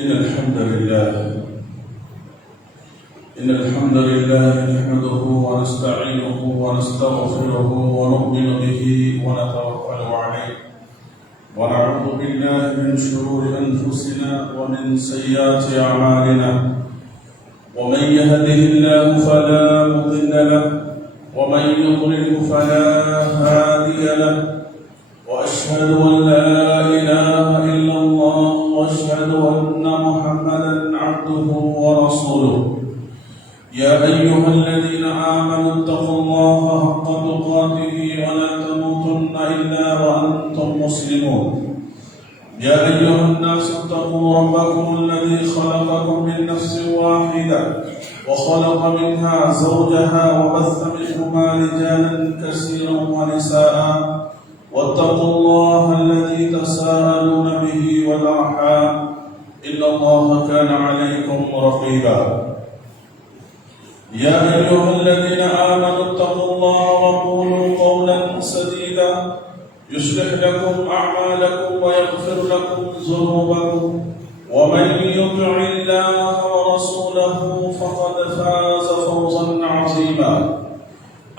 إن الحمد لله نحمده ونستعينه ونستغفره ونؤمن به ونتوكل عليه ونعوذ بالله من شرور أنفسنا ومن سيئات أعمالنا ومن يهده الله فلا مضل له ومن يضلل فلا هادي له وأشهد أن لا إله إلا الله وأشهد أن محمدا عبده ورسوله يا أيها الذين آمنوا اتقوا الله حق تقاته ولا تموتن إلا وأنتم مسلمون يا أيها الناس اتقوا ربكم الذي خلقكم من نفس واحدة وخلق منها زوجها وبث منهما رجالا كثيرا ونساء واتقوا الله الذي تساءلون به والأرحام إن الله كان عليكم رقيبا يا أيها الذين آمنوا اتقوا الله وقولوا قولا سديدا يصلح لكم أعمالكم ويغفر لكم ذنوبكم ومن يطع الله ورسوله فقد فاز فوزا عظيما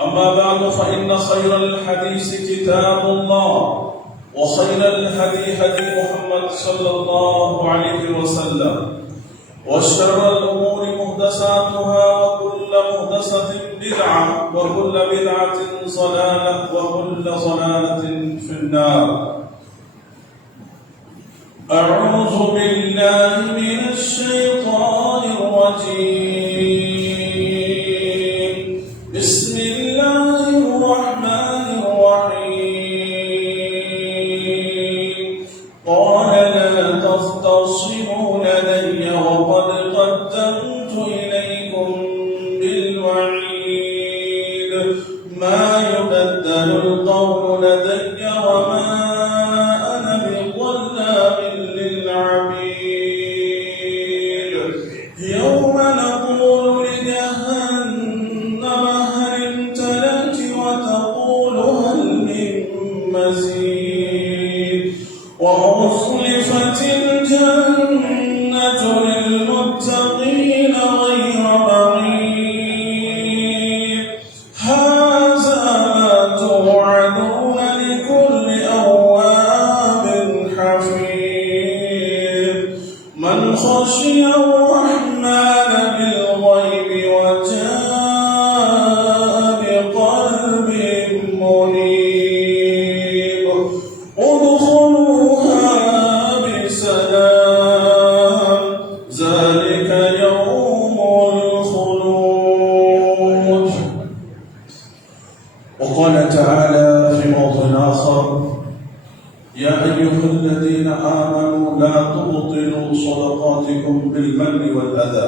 أما بعد فإن خير الحديث كتاب الله وخير الهدي هدي محمد صلى الله عليه وسلم وشر الأمور محدثاتها وكل محدثة بدعة وكل بدعة ضلالة وكل ضلالة في النار. أعوذ بالله من الشيطان الرجيم. بسم الله الرحمن الرحيم. قال لا تختصموا لدي وقد قدمت إليكم بالوعيد ما يبدل القول لدي وما أنا بظلام للعبيد. يوم نقول لجهنم هل امتلأت وتقول هل من مزيد وأزلفت الجنة للمتقين غير بعيد. هذا ما توعدون لكل أواب حفيظ من خشي الرحمن بالغيب وجاء بقلب منيب. ادخلوها بسلام ذلك يوم الخلود. وقال تعالى في موضع آخر يا أيها الذين آمنوا لا تبطلوا صدقاتكم بالمن والأذى.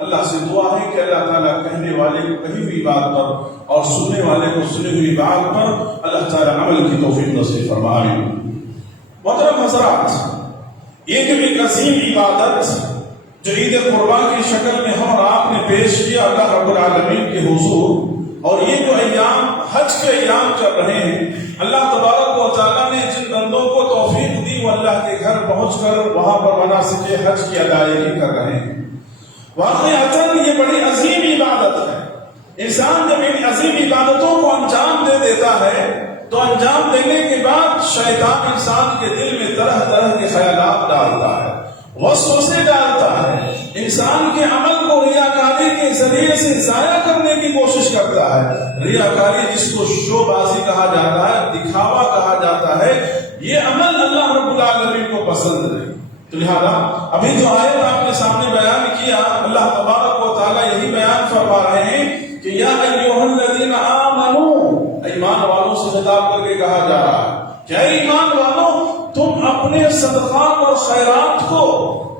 اللہ سے دعا ہے کہ اللہ تعالیٰ کہنے والے کو کہی ہوئی بات پر اور سننے والے کو سنی ہوئی بات پر اللہ تعالیٰ عمل کی توفیق نصیب فرمائے۔ محترم حضرات، یہ جو ایک عظیم عبادت جو عید قربان کی شکل میں ہم اور آپ نے پیش کیا اللہ رب العالمین کے حضور، اور یہ جو ایام حج کے ایام چل رہے ہیں، اللہ تبارک و تعالیٰ نے جن بندوں کو توفیق دی وہ اللہ کے گھر پہنچ کر وہاں پر مناسک حج کی ادائیگی کر رہے ہیں۔ واقعتاً یہ بڑی عظیم عبادت ہے۔ انسان جب ان عظیم عبادتوں کو انجام دے دیتا ہے تو انجام دینے کے بعد شیطان انسان کے دل میں طرح طرح کے خیالات ڈالتا ہے، وسوسے ڈالتا ہے، انسان کے عمل کو ریاکاری کے ذریعے سے ضائع کرنے کی کوشش کرتا ہے۔ ریاکاری جس کو شو بازی کہا جاتا ہے، دکھاوا کہا جاتا ہے، یہ عمل اللہ رب العالمین کو پسند نہیں۔ تو لہذا ابھی جو آیت آپ کے سامنے بیان کیا، اللہ تبارک و تعالیٰ یہی بیان فرما رہے ہیں کہ یا ایھا الذین آمنوا، ایمان والوں سے خطاب کر کے کہا جا رہا ہے کہ اے ایمان والوں، تم اپنے صدقات اور خیرات کو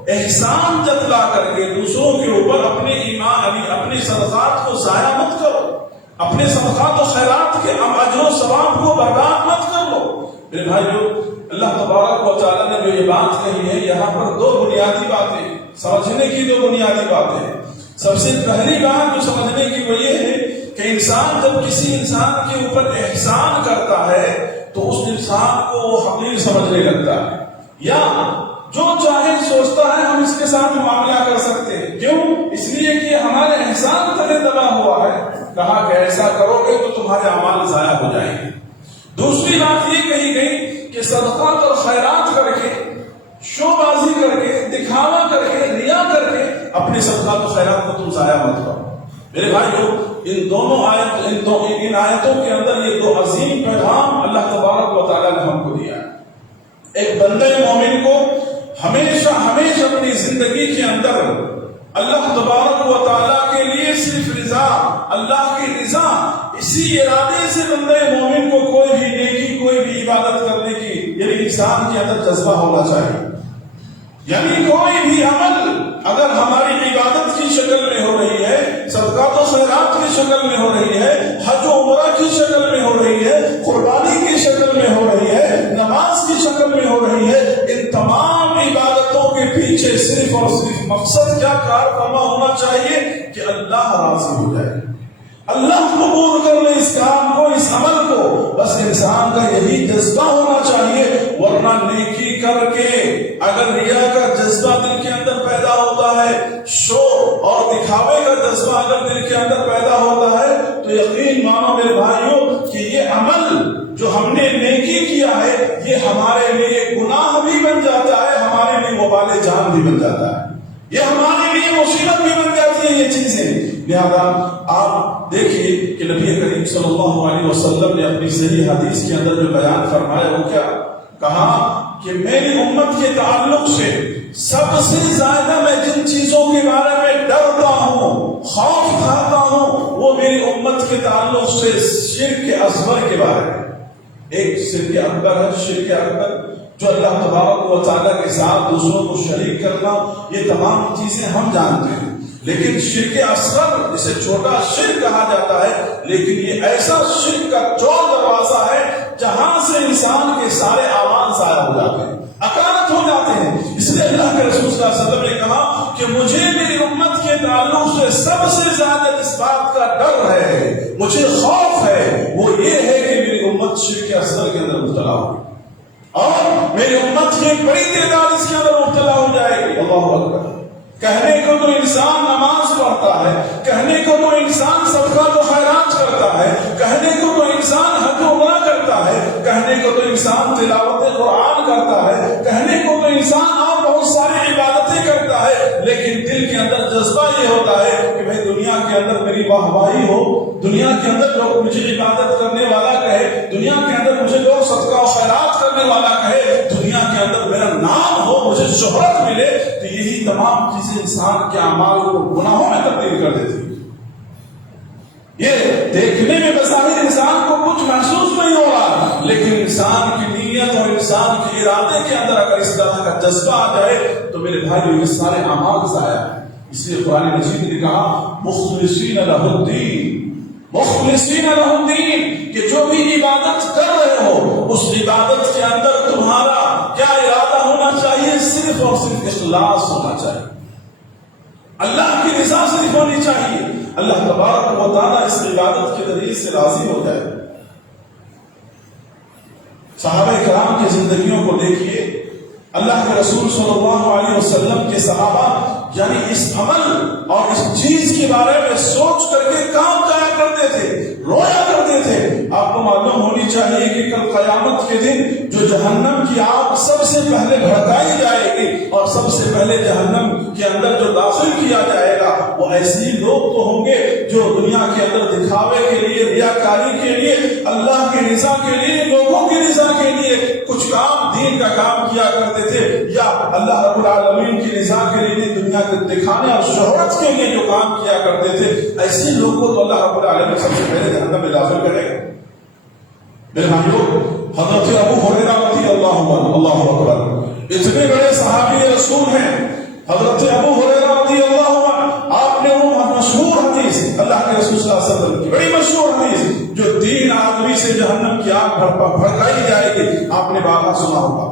احسان جتلا کر کے دوسروں کے اوپر اپنے ایمان اپنے صدقات کو ضائع مت کرو، اپنے صدقات و خیرات کے اجر و ثواب کو برباد مت کر لو۔ میرے بھائیو، اللہ تبارک و تعالیٰ نے جو یہ بات کہی ہے، یہاں پر دو بنیادی باتیں سمجھنے کی، دو بنیادی باتیں ہیں۔ سب سے پہلی بات جو سمجھنے کی وہ یہ ہے کہ انسان جب کسی انسان کے اوپر احسان کرتا ہے تو اس انسان کو وہ حقیر سمجھنے لگتا ہے، یا جو چاہے سوچتا ہے ہم اس کے ساتھ معاملہ کر سکتے ہیں۔ کیوں؟ اس لیے کہ ہمارے احسان تلے دبا ہوا ہے۔ کہا کہ ایسا کرو گے تو تمہارے اعمال ضائع ہو جائیں گے۔ دوسری بات یہ کہی گئی کہ صدقات اور خیرات کر کے، شو بازی کر کے، دکھاوا کر کے، ریا کر کے اپنے صدقات و خیرات کو تم ضائع مت کرو۔ میرے بھائیو، ان آیتوں کے اندر یہ دو عظیم پیغام اللہ تبارک و تعالیٰ نے ہم کو دیا ہے۔ ایک بندے مومن کو ہمیشہ اپنی زندگی کے اندر اللہ تبارک و تعالیٰ کے لیے صرف رضا، اللہ کی رضا، اسی ارادے سے بندے مومن کو کوئی بھی نیکی، کوئی بھی عبادت کرنے کی یعنی انسان کے اندر جذبہ ہونا چاہیے۔ یعنی کوئی بھی عمل اگر ہماری عبادت کی شکل میں ہو رہی ہے، صدقات و خیرات کی شکل میں ہو رہی ہے، حج و عمرہ کی شکل میں ہو رہی ہے، قربانی کی شکل میں ہو رہی ہے، نماز کی شکل میں ہو رہی ہے، ان تمام عبادتوں کے پیچھے صرف اور صرف مقصد کیا کار فرما ہونا چاہیے کہ اللہ راضی ہو جائے، اللہ قبول کر لے اس کام کو، اس عمل کو۔ بس انسان کا یہی جذبہ ہونا چاہیے، ورنہ نیکی کر کے اگر ریا کا جذبہ دل کے اندر پیدا ہوتا ہے، شو اور دکھاوے کا جذبہ اگر دل کے اندر پیدا ہوتا ہے، تو یقین مانو میرے بھائیوں کہ یہ عمل جو ہم نے نیکی کیا ہے یہ ہمارے لیے گناہ بھی بن جاتا ہے، ہمارے لیے وبال جان بھی بن جاتا ہے، یہ ہمارے لیے مصیبت بھی بن جاتی ہے یہ چیزیں۔ لہذا آپ دیکھیے کہ نبی کریم صلی اللہ علیہ وسلم نے اپنی صحیح حدیث کے اندر جو بیان فرمایا وہ کیا کہا کہ میری امت کے تعلق سے سب سے زیادہ میں جن چیزوں کے بارے میں ڈرتا ہوں، خوف کھاتا ہوں، وہ میری امت کے تعلق سے شرک اصغر کے بارے میں۔ ایک شرک اکبر ہے، شرک اکبر جو اللہ تبارک و تعالیٰ کے ساتھ دوسروں کو شریک کرنا، یہ تمام چیزیں ہم جانتے ہیں، لیکن شرک اصغر جسے چھوٹا شرک کہا جاتا ہے، لیکن یہ ایسا شرک کا چور دروازہ ہے جہاں سے انسان کے سارے اعمال ضائع ہو جاتے ہیں، اکانت ہو جاتے ہیں۔ اس لیے اللہ کے رسول صلی اللہ علیہ وسلم نے کہا کہ مجھے میری امت کے تعلق سے سب سے زیادہ جس بات کا ڈر ہے، مجھے خوف ہے، وہ یہ ہے کہ میری امت شرک اصغر کے اندر مبتلا ہو اور میری امت کی ایک بڑی تعداد اس کے اندر مبتلا ہو جائے گی۔ اللہ اکبر۔ کہنے کو تو انسان نماز پڑھتا ہے، کہنے کو تو انسان صدقات و خیرات کرتا ہے، کہنے کو تو انسان حج و عمرہ کرتا ہے، کہنے کو تو انسان تلاوت قرآن کرتا ہے، کہنے کو تو انسان اور بہت ساری عبادتیں کرتا ہے، لیکن دل کے اندر جذبہ یہ ہوتا ہے کہ بھائی دنیا کے اندر میری واہواہی ہو، دنیا کے اندر لوگ مجھے عبادت کرنے والا کہے، دنیا کے اندر مجھے لوگ صدقہ و خیرات کرنے والا کہے، دنیا کے اندر میرا نام ہو، مجھے شہرت ملے، تو یہی تمام چیزیں انسان کے اعمال کو گناہوں میں تبدیل کر دیتی ہے۔ یہ دیکھنے میں بظاہر انسان کو کچھ محسوس نہیں ہو رہا، لیکن انسان کی نیت اور انسان کے ارادے کے اندر اگر اس طرح کا جذبہ آ جائے تو میرے بھائیو یہ سارے اعمال ضائع ہیں۔ اس لیے قرآن مجید نے کہا مخلصین لہ الدین، مخلصین لہ الدین، کہ جو بھی عبادت کر رہے ہو اس عبادت کے اندر تمہارا کیا ارادہ ہونا چاہیے؟ صرف اور صرف اخلاص ہونا چاہیے، اللہ کی رضا صرف ہونی چاہیے، اللہ تبارک و تعالیٰ اس عبادت کے ذریعے سے راضی ہو جائے۔ صحابہ کرام کی زندگیوں کو دیکھیے، اللہ کے رسول صلی اللہ علیہ وسلم کے صحابہ یعنی اس عمل اور اس چیز کے بارے میں سوچ کر کے کام کیا کرتے تھے، رویا کرتے تھے۔ آپ کو معلوم ہونی چاہیے کہ کل قیامت کے دن جو جہنم کی آگ سب سے پہلے بھڑکائی جائے گی اور سب سے پہلے جہنم کے اندر جو داخل کیا جائے گا وہ ایسے لوگ تو ہوں گے جو دنیا کے اندر دکھاوے کے لیے، ریاکاری کے لیے، اللہ کی رضا کے لیے، لوگوں کی رضا کے لیے کچھ کام دین کا کام کیا کرتے تھے، یا اللہ رب العالمین کی رضا کے لیے دنیا کے دکھانے اور شہرت کے لیے جو کام کیا کرتے تھے، ایسے لوگوں کو تو اللہ رب العالمین سب سے پہلے جہنم میں داخل کرے گا۔ میرے بھائیوں، حضرت ابو ہریرہ رضی اللہ اکبر اتنے بڑے صحابی رسول ہیں، حضرت ابو ہریرہ رضی اللہ عنہ، آپ نے وہ مشہور حدیث، اللہ کے رسول صلی اللہ علیہ وسلم کی بڑی مشہور حدیث جو 3 آدمی سے جہنم کی آگ بھڑکائی جائے گی، آپ نے بابا سنا ہوگا،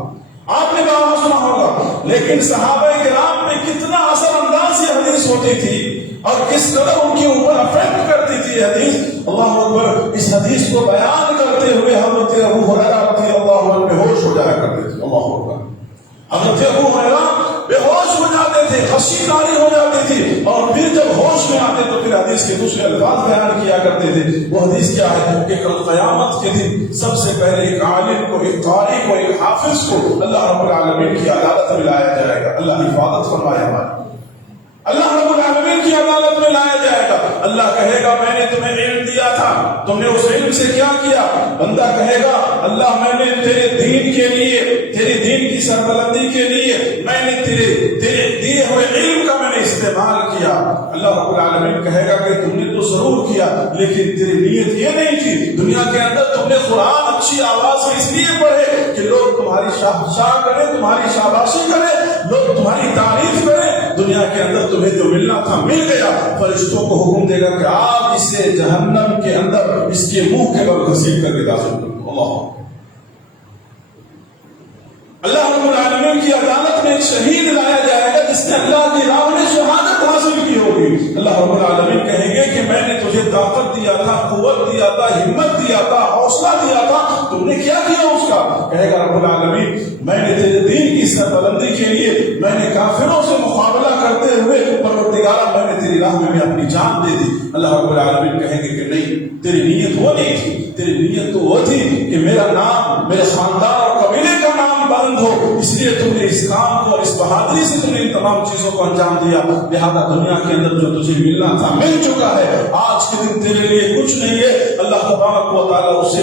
آپ نے بابا سنا ہوگا، لیکن صحابہ کرام میں کتنا اثر انداز یہ حدیث ہوتی تھی اور کس قدر ان کے اوپر افیکٹ کرتی تھی حدیث۔ اللہ اکبر، اس حدیث کو بیان کرتے ہوئے حضرت ابو ہریرہ رضی اللہ عنہ بے ہوش ہو جایا کرتے تھے۔ اللہ اکبر، حضرت ابو ہریرہ بے ہوش ہو جاتے تھے، خشی طاری ہو جاتی تھی، اور پھر جب ہوش میں آتے تو پھر حدیث کے دوسرے الفاظ بیان کیا کرتے تھے۔ وہ حدیث کیا ہے کہ کل قیامت کے دن سب سے پہلے ایک عالم کو، ایک قاری کو، ایک حافظ کو اللہ رب العالمین کی عدالت میں لایا جائے گا۔ اللہ حفاظت فرمائے ہماری، اللہ رب العالمین کی عدالت میں لایا جائے گا۔ اللہ کہے گا میں نے تمہیں علم دیا تھا، تم نے اس علم سے کیا کیا؟ بندہ کہے گا اللہ میں نے تیرے دین کے لیے، تیرے دین کی سربلندی کے لیے میں نے تیرے دیے ہوئے علم کا میں نے استعمال کیا۔ اللہ رب العالمین کہے گا کہ تم نے تو ضرور کیا، لیکن تیری نیت یہ نہیں تھی۔ دنیا کے اندر تم نے قرآن اچھی آواز میں اس لیے پڑھے کہ لوگ تمہاری شاہ کریں، تمہاری شاباشی کریں، لوگ تمہاری تعریف کریں۔ دنیا کے اندر تمہیں جو ملنا تھا مل گیا، فرشتوں کو حکم دے گا کہ آپ اسے جہنم کے اندر اس کے منہ کے بل گھسیٹ کر کے داخل کرو۔ اللہ رب العالمین کی عدالت میں ایک شہید لایا جائے گا جس نے اللہ کی راہ میں شہادت حاصل کی ہوگی۔ اللہ رب العالمین کہیں گے کہ میں نے تجھے طاقت دیا تھا، قوت دیا تھا، ہمت دیا تھا، حوصلہ دیا تھا، تم نے کیا کیا اس کا؟ کہے گا رب العالمین میں نے تیرے دین کی سربلندی کے لیے میں نے کافروں سے مقابلہ کرتے ہوئے پروردگارا میں نے تیری راہ میں اپنی جان دے دی۔ اللہ رب العالمین کہیں گے کہ نہیں، تیری نیت وہ نہیں تھی، تیری نیت تو وہ تھی کہ میرا نام، میرے خاندان اور قبیلے کا نام بلند ہو، اس لیے تم نے اس کام کو، اس بہادری سے تم نے ان تمام چیزوں کو انجام دیا۔ لہذا دنیا کے اندر جو تجھے ملنا تھا مل چکا ہے، آج کے دن تیرے لیے کچھ نہیں ہے۔ اللہ تبارک و تعالیٰ اسے